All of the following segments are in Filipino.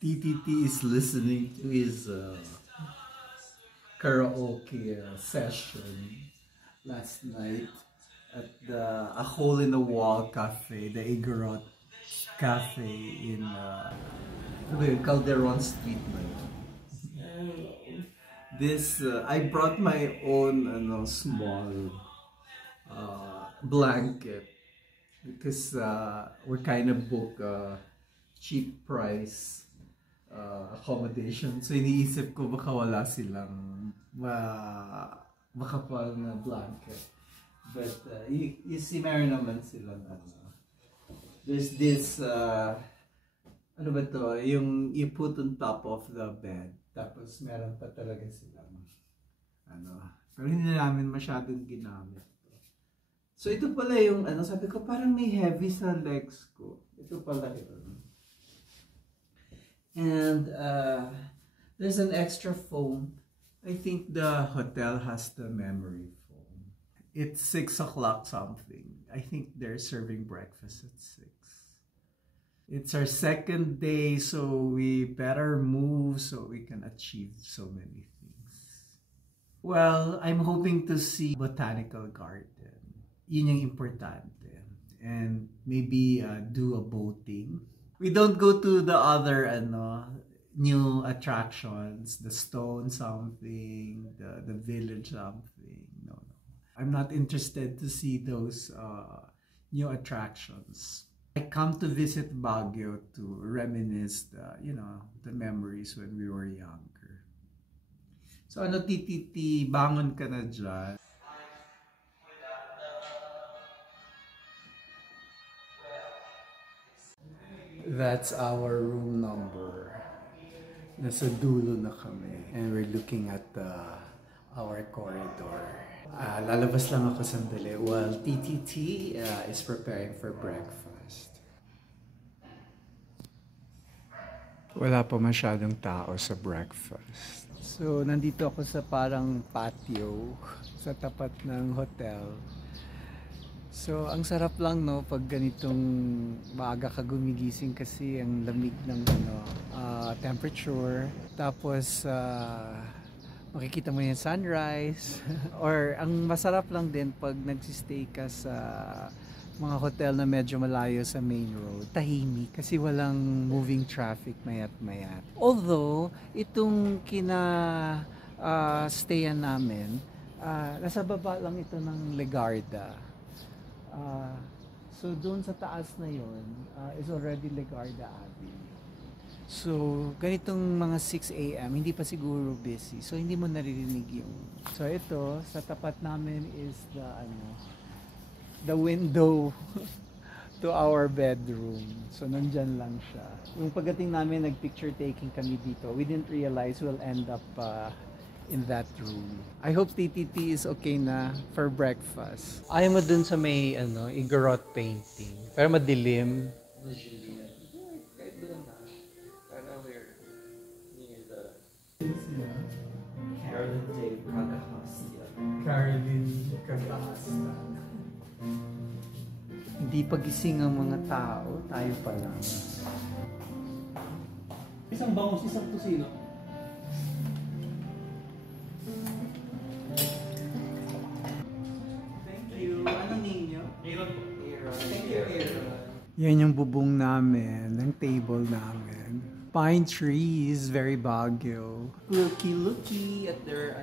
TTT is listening to his karaoke session last night at the A Hole in the Wall Cafe, the Igorot Cafe in Calderon Street. This I brought my own small blanket because we're kind of book cheap price accommodation. So iniisip ko baka wala silang makapal na blanket. But you see meron naman silang there's this ano ba to, yung you put on top of the bed. Tapos meron pa talaga silang pero hindi namin masyadong ginamit. So ito pala yung sabi ko parang may heavy sa legs ko. Ito pala yun. And there's an extra foam. I think the hotel has the memory foam. It's 6 o'clock something. I think they're serving breakfast at 6. It's our second day, so we better move so we can achieve so many things. Well, I'm hoping to see Botanical Garden. Yun yung importante. And maybe do a boating. We don't go to the other new attractions, the stone something, the village something. No. I'm not interested to see those new attractions. I come to visit Baguio to reminisce the memories when we were younger. So TTT, bangon ka na dyan. That's our room number. Nasa dulo na kami. And we're looking at our corridor. Lalabas lang ako sandali while TTT is preparing for breakfast. Wala pa masyadong tao sa breakfast. So, nandito ako sa parang patio sa tapat ng hotel. So, ang sarap lang pag ganitong maaga ka gumigising kasi ang lamig ng temperature. Tapos, makikita mo yung sunrise. Or, ang masarap lang din pag nagsistay ka sa mga hotel na medyo malayo sa main road. Tahimik kasi walang moving traffic mayat-mayat. Although, itong stayan namin, nasa baba lang ito ng Legarda. So doon sa taas na yon is already Legarda Abbey. So ganitong mga 6 AM hindi pa siguro busy. So hindi mo naririnig yung. So ito sa tapat namin is the window to our bedroom. So nandyan lang siya. Yung pagdating namin nag-picture taking kami dito. We didn't realize we'll end up in that room. I hope TTT is okay na for breakfast. Ayaw mo dun sa may Igorot painting. Pero madilim. Kahit doon na. Para we're near the Carolyn J. Cagahastia. Carolyn Cagahastia. Hindi pagising ang mga tao. Tayo pa lang. Isang bangus, isang tusino. Yan yung bubong namin, ng table namin. Pine trees, very Baguio. Looky at their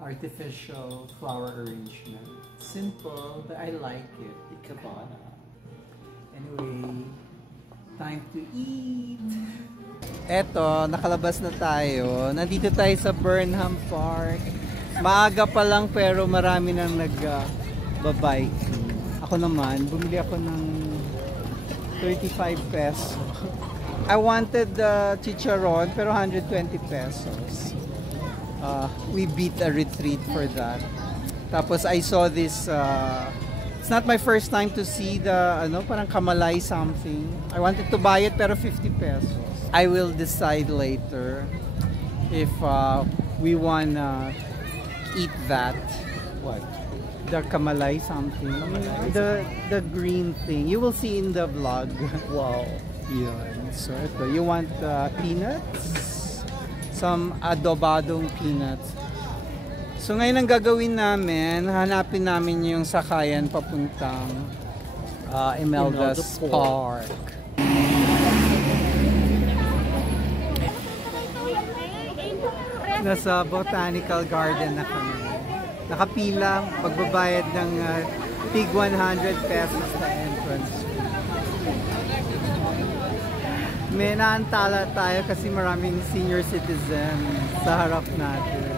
artificial flower arrangement. Simple, but I like it. Ikebana. Anyway, time to eat. Eto, nakalabas na tayo. Nandito tayo sa Burnham Park. Maaga pa lang pero marami nang nag-bike. Ako naman, bumili ako ng 35 pesos. I wanted the chicharon pero 120 pesos. We beat a retreat for that. Tapos I saw this, it's not my first time to see the parang kamalay something. I wanted to buy it pero 50 pesos. I will decide later if we wanna eat that. What? The kamalay something. The green thing. You will see in the vlog. Wow. Yun. So ito, you want peanuts? Some adobadong peanuts. So ngayon ang gagawin namin, hanapin namin yung sakayan papuntang Imelda's Park. Nasa Botanical Garden na kami. Nakapila, magbabayad ng tig 100 pesos na entrance. May naantala tayo kasi maraming senior citizen sa harap natin.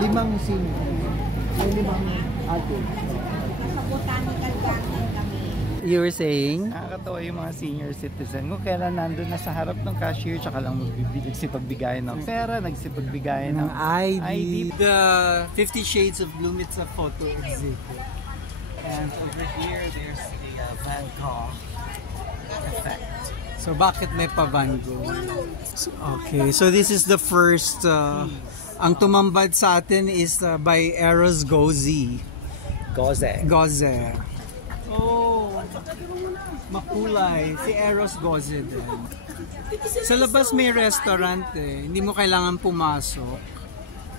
Limang senior. May limang adults. Sa Botanical Garden kami. You were saying? Nakakatawa yung mga senior citizen. Kung kailan nandun na sa harap ng cashier, tsaka lang nagsipagbigayan ng pera, nagsipagbigayan ng ID. The 50 Shades of Bloom, it's a photo exhibit. And over here, there's the Van Gogh effect. So, bakit may pa Van Gogh? Okay, so this is the first, ang tumambad sa atin is by Eros Gozi. Goze. Oh, makulay. Si Eros Goze din. Sa labas may restaurant eh. Hindi mo kailangan pumasok.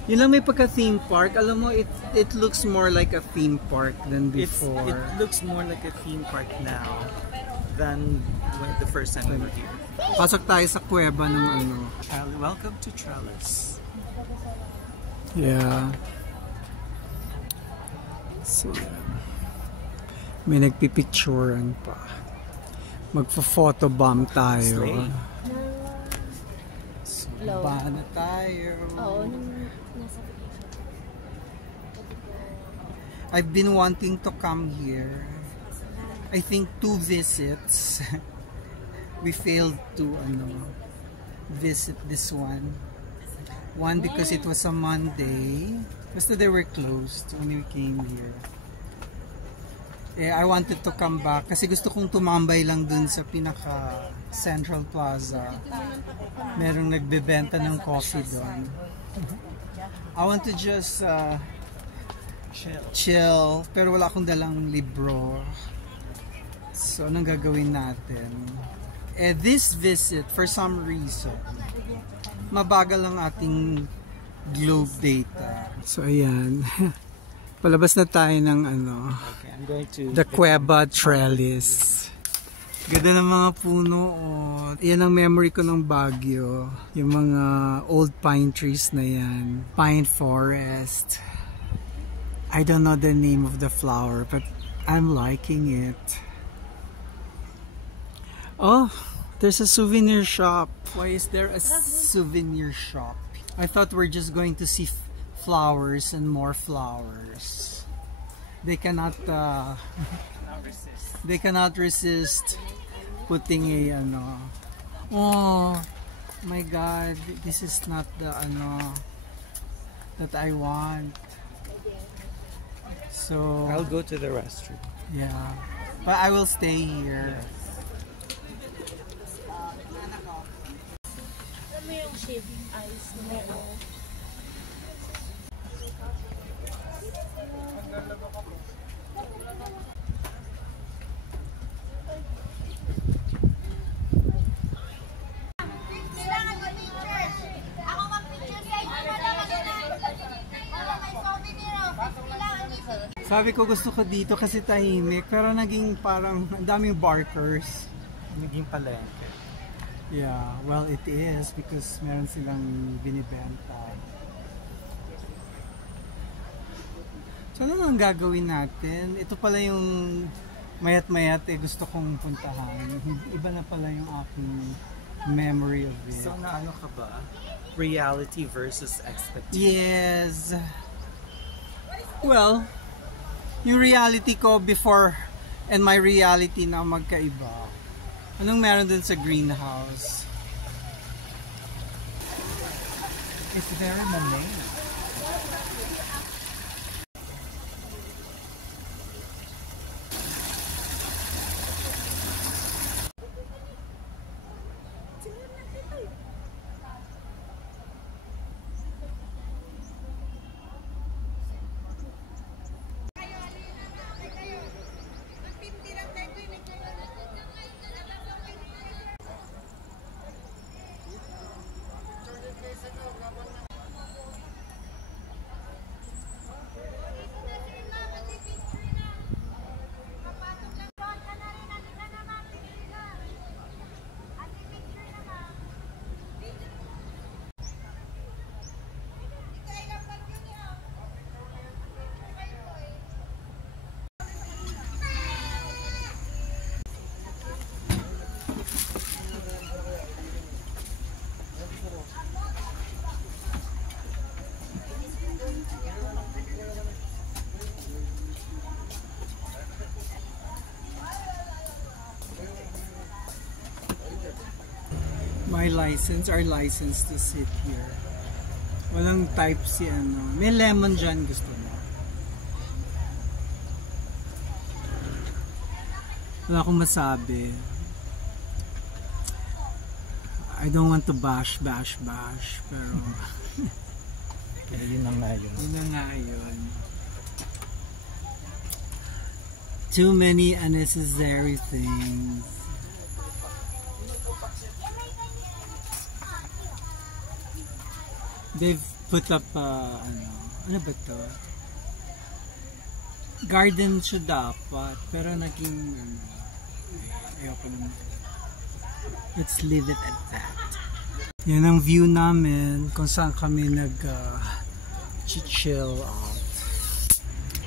Yun lang may pagka-theme park. Alam mo, it looks more like a theme park than before. It looks more like a theme park now than when the first time we were here. Pasok tayo sa kuweba ng ano. Welcome to Trellis. Yeah. So, may nagpipicturean pa. Magpo-photobomb tayo. So, baba na tayo. Oo, nasa I've been wanting to come here. I think 2 visits. We failed to visit this one. One because it was a Monday. Basta they were closed when we came here. I wanted to come back kasi gusto kong tumambay lang dun sa pinaka Central Plaza. Merong nagbebenta ng coffee doon. I want to just chill, pero wala akong dalang libro. So, anong gagawin natin? This visit, for some reason, mabagal ang ating globe data. So, ayan. Palabas na tayo ng Okay, I'm going to the Cueva Trellis. Ganda ng mga puno. Oh. Yan ang memory ko ng Baguio. Yung mga old pine trees na yan. Pine forest. I don't know the name of the flower, but I'm liking it. Oh, there's a souvenir shop. Why is there a souvenir shop? I thought we're just going to see flowers and more flowers. They cannot they cannot resist putting a oh my god, this is not the that I want. So I'll go to the restroom. yeah, but I will stay here. Alam mo yung shaving ice na meron? Sabi ko gusto ko dito kasi tahimik, pero naging parang ang daming barkers. Naging palengke. Yeah, well it is because meron silang binibenta. So ano ang gagawin natin? Ito pala yung mayat-mayat gusto kong puntahan. Iba na pala yung aking memory of it. So ano ka ba? Reality versus expectation. Yes. Well, yung reality ko before and my reality na magkaiba. Anong meron dun sa greenhouse? It's very mundane. My license, our license to sit here. Walang type si ano. May lemon dyan, gusto mo? Wala akong masabi. I don't want to bash. Pero Yun na nga yun. yun na nga yun. Too many unnecessary things. They've put up ano ba to? Garden siya dapat, pero naging ayoko naman. Let's leave it at that. Yan ang view namin kung saan kami chill out.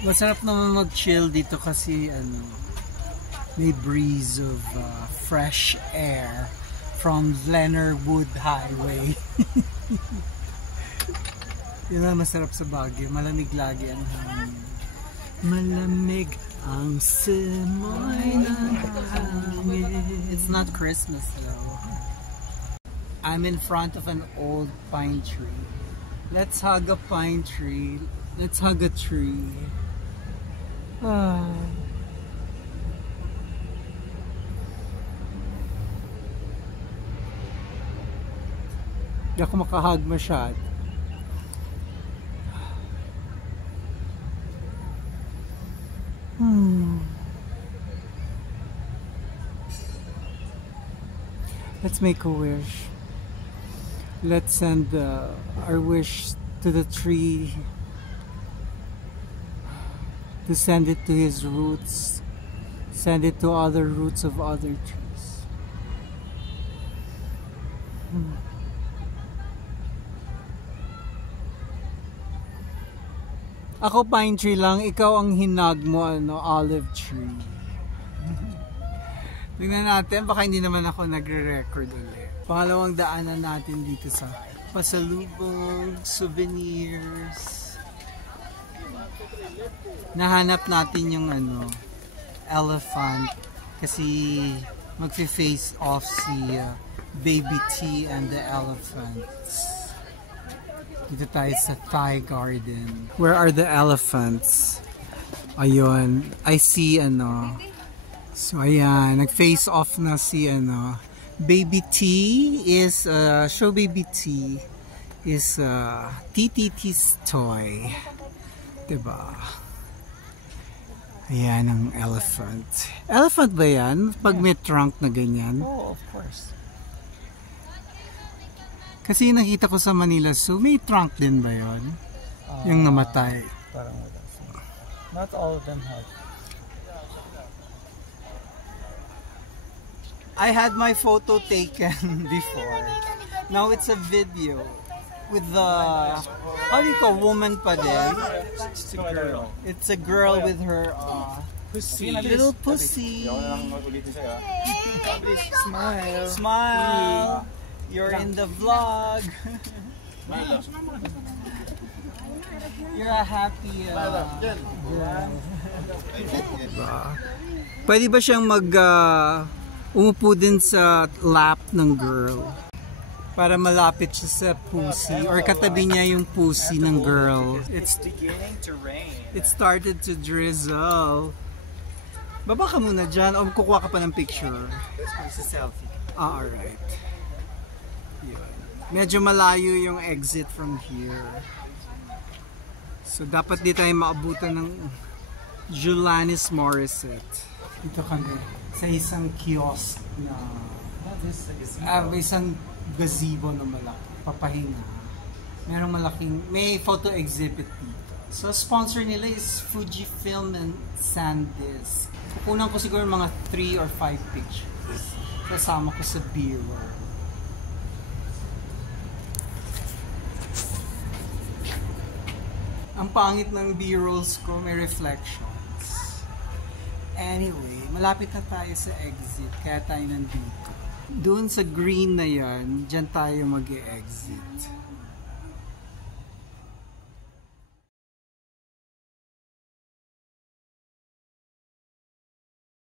Masarap naman mag-chill dito kasi may breeze of fresh air from Leonardwood Highway. Yun ang masarap sa Baguio. Malamig lagi ang hangin. Malamig ang simoy ng hangin. It's not Christmas though. I'm in front of an old pine tree. Let's hug a pine tree. Let's hug a tree. Hindi ako makahug masyado. Let's make a wish. Let's send our wish to the tree, to send it to his roots, send it to other roots of other trees. Ako pine tree lang, ikaw ang hinag mo olive tree. Tingnan natin, baka hindi naman ako nagre-record ulit. Pangalawang daanan natin dito sa pasalubong, souvenirs. Nahanap natin yung elephant kasi magfi-face off si Baby T and the elephants. Dito tayo sa Thai Garden. Where are the elephants? Ayun, I see So ayan, nag-face off na si Baby T is show Baby T is TTT's toy. Diba? Ayan ang elephant. Elephant ba yan? Pag may trunk na ganyan? Oh, of course. Kasi nakita ko sa Manila Zoo, may trunk din ba yun? Yung namatay. Parang wala. Not all of them have. I had my photo taken before. Now it's a video with the how do you call woman pa din? It's a girl. It's a girl with her Pussy. little pussy. Smile. Smile. You're in the vlog. You're a happy girl. Pwede ba siyang umupo din sa lap ng girl para malapit siya sa pussy or katabi niya yung pussy ng girl. It's beginning to rain. It started to drizzle. Baba ka muna dyan o kukuha ka pa ng picture? It's a selfie. Alright. Yun. Medyo malayo yung exit from here. So dapat di tayo maabutan ng Julanis Morissette. Dito kami sa isang kiosk na isang gazebo na malaki, papahinga. May photo exhibit dito. So sponsor nila is Fujifilm and SanDisk. Kukunan ko siguro mga 3 or 5 pictures. Kasama ko sa B-roll. Ang pangit ng B-rolls ko, may reflections. Anyway, malapit na tayo sa exit, kaya tayo nandito. Doon sa green na yan, dyan tayo mag-e-exit.